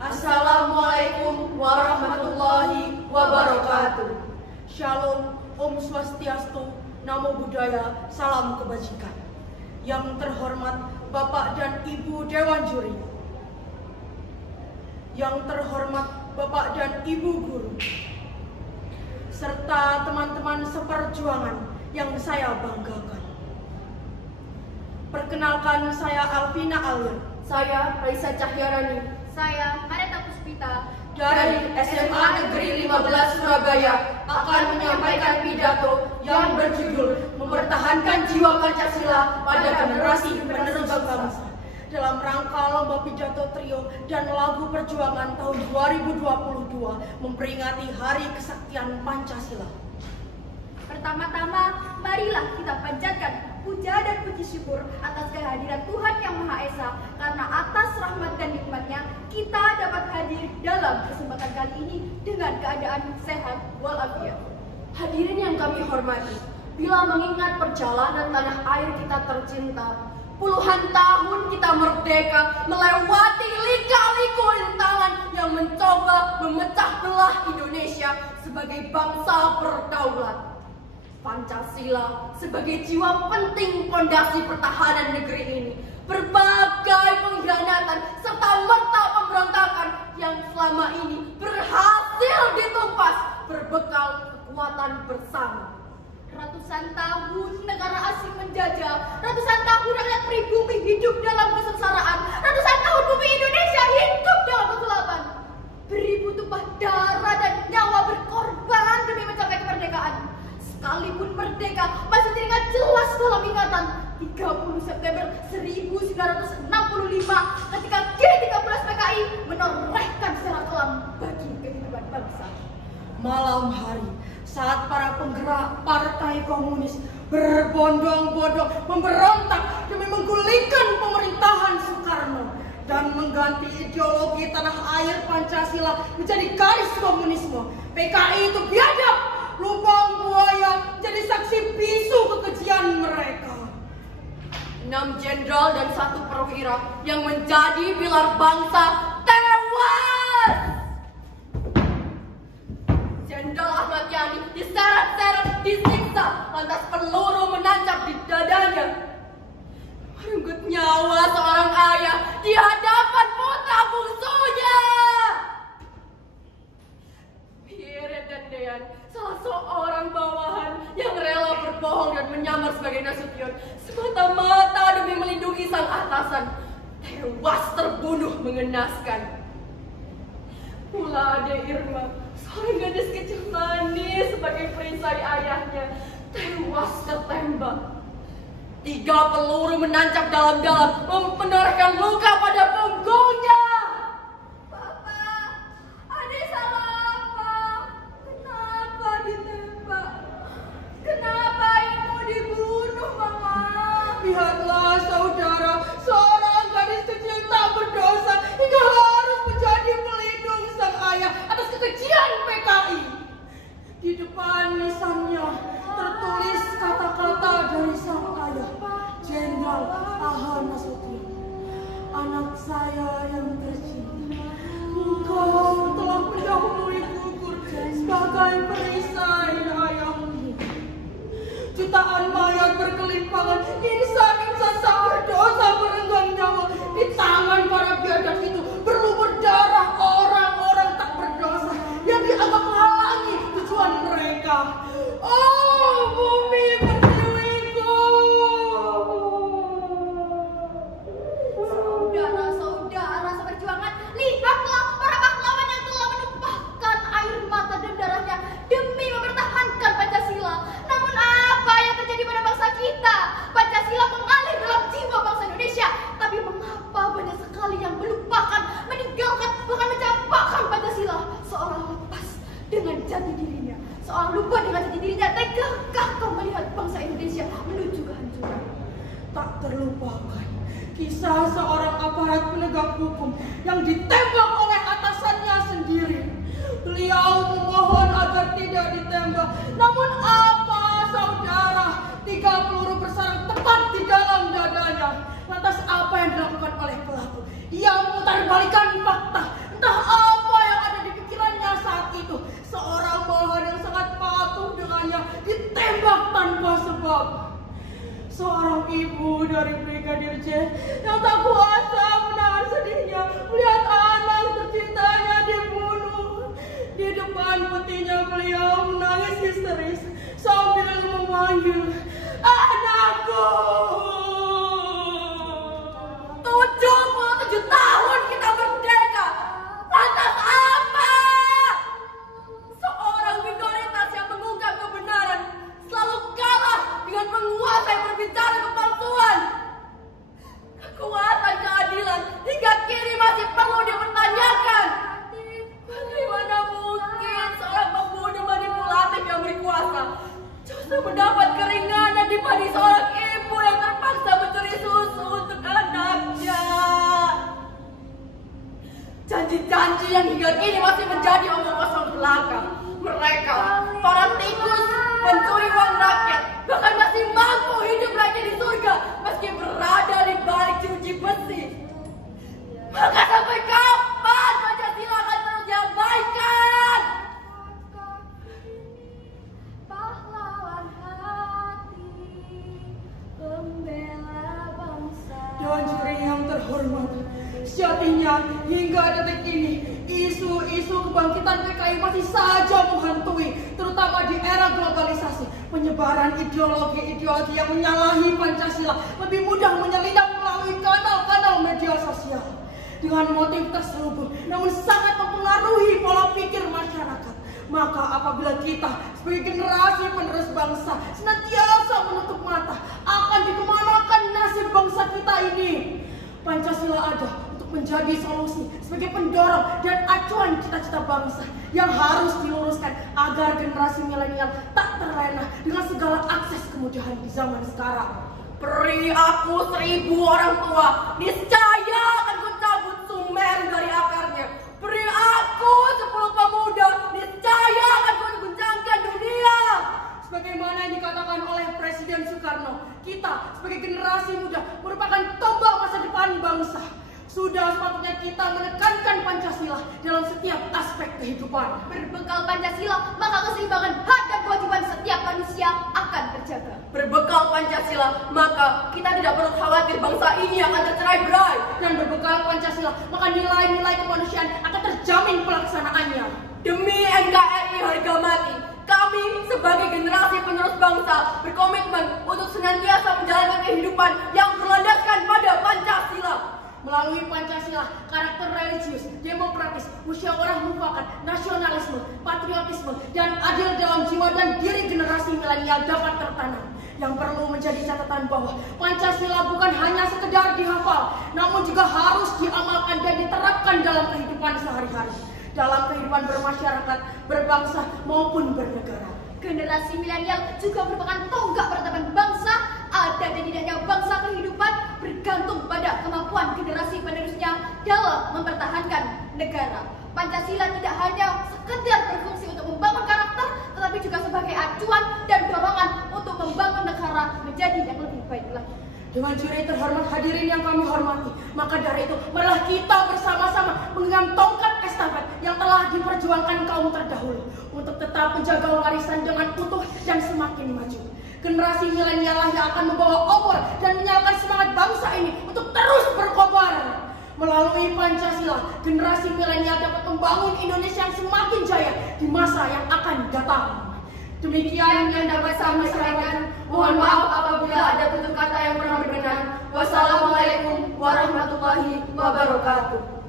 Assalamualaikum warahmatullahi wabarakatuh. Shalom, Om Swastiastu, Namo Buddhaya, salam kebajikan. Yang terhormat Bapak dan Ibu Dewan Juri, yang terhormat Bapak dan Ibu Guru, serta teman-teman seperjuangan yang saya banggakan. Perkenalkan, saya Alvina Alia. Saya Raisa Cahyarani. Saya Mareta Puspita Dari SMA Negeri 15 Surabaya akan menyampaikan pidato yang berjudul Mempertahankan Jiwa Pancasila pada Generasi Penerus Bangsa dalam rangka Lomba Pidato Trio dan Lagu Perjuangan tahun 2022 memperingati Hari Kesaktian Pancasila. Pertama-tama, marilah kita panjatkan puja dan puji syukur atas kehadiran Tuhan Yang Maha Esa, karena atas rahmat dan nikmatnya kita dapat hadir dalam kesempatan kali ini dengan keadaan sehat walafiat. Hadirin yang kami hormati, bila mengingat perjalanan tanah air kita tercinta, puluhan tahun kita merdeka, melewati lika-liku rintangan yang mencoba memecah belah Indonesia sebagai bangsa berdaulat. Pancasila sebagai jiwa penting fondasi pertahanan negeri ini, berbagai pengkhianatan serta merta pemberontakan yang selama ini berhasil ditumpas berbekal kekuatan bersama. Ratusan tahun negara asing menjajah, ratusan tahun rakyat pribumi hidup dalam kesengsaraan, ratusan tahun bumi Indonesia hidup dalam kegelapan. Beribu tumpah darah dan nyawa berkorban demi mencapai kemerdekaan. Sekalipun merdeka masih teringat jelas dalam ingatan 30 September 1965 ketika G13 PKI menorehkan secara kelam bagi kehidupan bangsa. Malam hari saat para penggerak Partai Komunis berbondong-bondong memberontak demi menggulingkan pemerintahan Soekarno dan mengganti ideologi tanah air Pancasila menjadi garis komunisme, PKI itu biadab, lubang buaya, jadi saksi bisu kekejian mereka. 6 jenderal dan 1 perwira yang menjadi pilar bangsa tewas. Jenderal Ahmad Yani diseret-seret, disiksa, lantas peluru menancap di dadanya. Merenggut nyawa seorang ayah di hadapan putra bungsunya. Piret dan Dean, salah seorang bawahan yang rela berbohong dan menyamar sebagai Nasution semata-mata demi melindungi sang atasan, tewas terbunuh mengenaskan. Pula Ade Irma, seorang gadis kecil manis sebagai perisai ayahnya, tewas tertembak. 3 peluru menancap dalam-dalam, menorehkan luka pada punggungnya. Bapak, adik salah apa? Kenapa ditembak? Kenapa ibu dibunuh, Mama? Lihatlah saudara, seorang gadis kecil tak berdosa hingga harus menjadi pelindung sang ayah atas kekejian PKI. Di depan nisannya tertulis kata-kata dari sang ayah, Jenderal A.H. Nasution. Anak saya yang tercinta, engkau telah mendahului gugur sebagai perisai ayahmu. Jutaan mayat berkelimpangan, insan-insan tak berdosa merenggang nyawa di tangan para biadab itu, berlumur darah orang-orang tak berdosa yang dianggap menghalangi tujuan mereka. Oh, bumi pertiwiku! Saudara-saudara seperjuangan, lihatlah para pahlawan yang telah menumpahkan air mata dan darahnya demi mempertahankan Pancasila. Namun apa yang terjadi pada bangsa kita? Pancasila mengalir dalam jiwa bangsa Indonesia, tapi mengapa banyak sekali yang melupakan, meninggalkan, bahkan mencampakkan Pancasila seolah lepas dengan jati dirinya, seolah lupa dengan jati dirinya. Tegakah kau melihat bangsa Indonesia menuju kehancuran? Tak terlupakan kisah seorang aparat penegak hukum yang ditembak oleh atasannya sendiri. Beliau memohon agar tidak ditembak, namun apa saudara, 3 peluru bersarang tepat di dalam dadanya. Lantas apa yang dilakukan oleh pelaku? Ia memutarbalikkan fakta, entah dipanggil anakku. 77 tahun kita merdeka. Lantas apa? Seorang minoritas yang mengungkap kebenaran selalu kalah dengan penguasa yang berbicara kepalsuan. Kekuatan keadilan hingga kini masih perlu dipertanyakan. Bagaimana mungkin seorang pembunuh manipulatif yang berkuasa justru mendapat keringanan dibanding seorang ibu yang terpaksa mencuri susu untuk anaknya? Janji-janji yang hingga kini masih menjadi omong kosong belaka. Mereka, para tikus, pencuri uang rakyat, bahkan masih mampu hidup lagi di surga meski berada di balik jeruji besi. Maka sampai kapan Pancasila akan terus diabaikan? Pahlawan hati, pembela bangsa. Dewan juri yang terhormat, sejatinya hingga detik ini isu-isu kebangkitan PKI masih saja menghantui, terutama di era globalisasi. Penyebaran ideologi-ideologi yang menyalahi Pancasila lebih mudah menyelinap melalui kanal-kanal media sosial dengan motif terselubung, namun sangat mempengaruhi pola pikir masyarakat. Maka apabila kita sebagai generasi penerus bangsa senantiasa menutup mata akan dikemanakan nasib bangsa kita ini, Pancasila ada untuk menjadi solusi sebagai pendorong dan acuan cita-cita bangsa yang harus diluruskan agar generasi milenial tak terlena dengan segala akses kemudahan di zaman sekarang. Beri aku 1000 orang tua, niscaya akan kucabut Sumeru dari akarnya. Beri aku 10 pemuda, niscaya akan kuguncangkan dunia. Sebagaimana yang dikatakan oleh Presiden Soekarno, kita sebagai generasi muda merupakan tombak masa depan bangsa. Sudah sepatutnya kita menekankan Pancasila dalam setiap aspek kehidupan. Berbekal Pancasila, maka keseimbangan hak dan kewajiban setiap manusia akan terjaga. Berbekal Pancasila, maka kita tidak perlu khawatir bangsa ini akan tercerai-berai. Dan berbekal Pancasila, maka nilai-nilai kemanusiaan akan terjamin pelaksanaannya. Demi NKRI harga mati, kami sebagai generasi penerus bangsa berkomitmen untuk senantiasa menjalankan kehidupan yang berlandaskan pada Pancasila. Melalui Pancasila, karakter religius, demokratis, musyawarah mufakat, nasionalisme, patriotisme, dan adil dalam jiwa dan diri generasi milenial dapat tertanam. Yang perlu menjadi catatan bahwa Pancasila bukan hanya sekedar dihafal, namun juga harus diamalkan dan diterapkan dalam kehidupan sehari-hari, dalam kehidupan bermasyarakat, berbangsa, maupun bernegara. Generasi milenial juga merupakan tonggak peradaban bangsa. Ada dan tidaknya bangsa kehidupan bergantung pada kemampuan generasi penerusnya dalam mempertahankan negara. Pancasila tidak hanya sekedar berfungsi untuk membangun karakter, tetapi juga sebagai acuan dan dorongan untuk membangun negara menjadi yang lebih baik lagi. Dewan juri terhormat, hadirin yang kami hormati, maka dari itu marilah kita bersama-sama menggenggam tongkat estafet yang telah diperjuangkan kaum terdahulu untuk tetap menjaga warisan dengan utuh dan semakin maju. Generasi milenial lah yang akan membawa obor dan menyalakan semangat bangsa ini untuk terus berkobar. Melalui Pancasila, generasi milenial dapat membangun Indonesia yang semakin jaya di masa yang akan datang. Demikian yang dapat saya sampaikan. Mohon maaf apabila ada tutur kata yang kurang berkenan. Wassalamualaikum warahmatullahi wabarakatuh.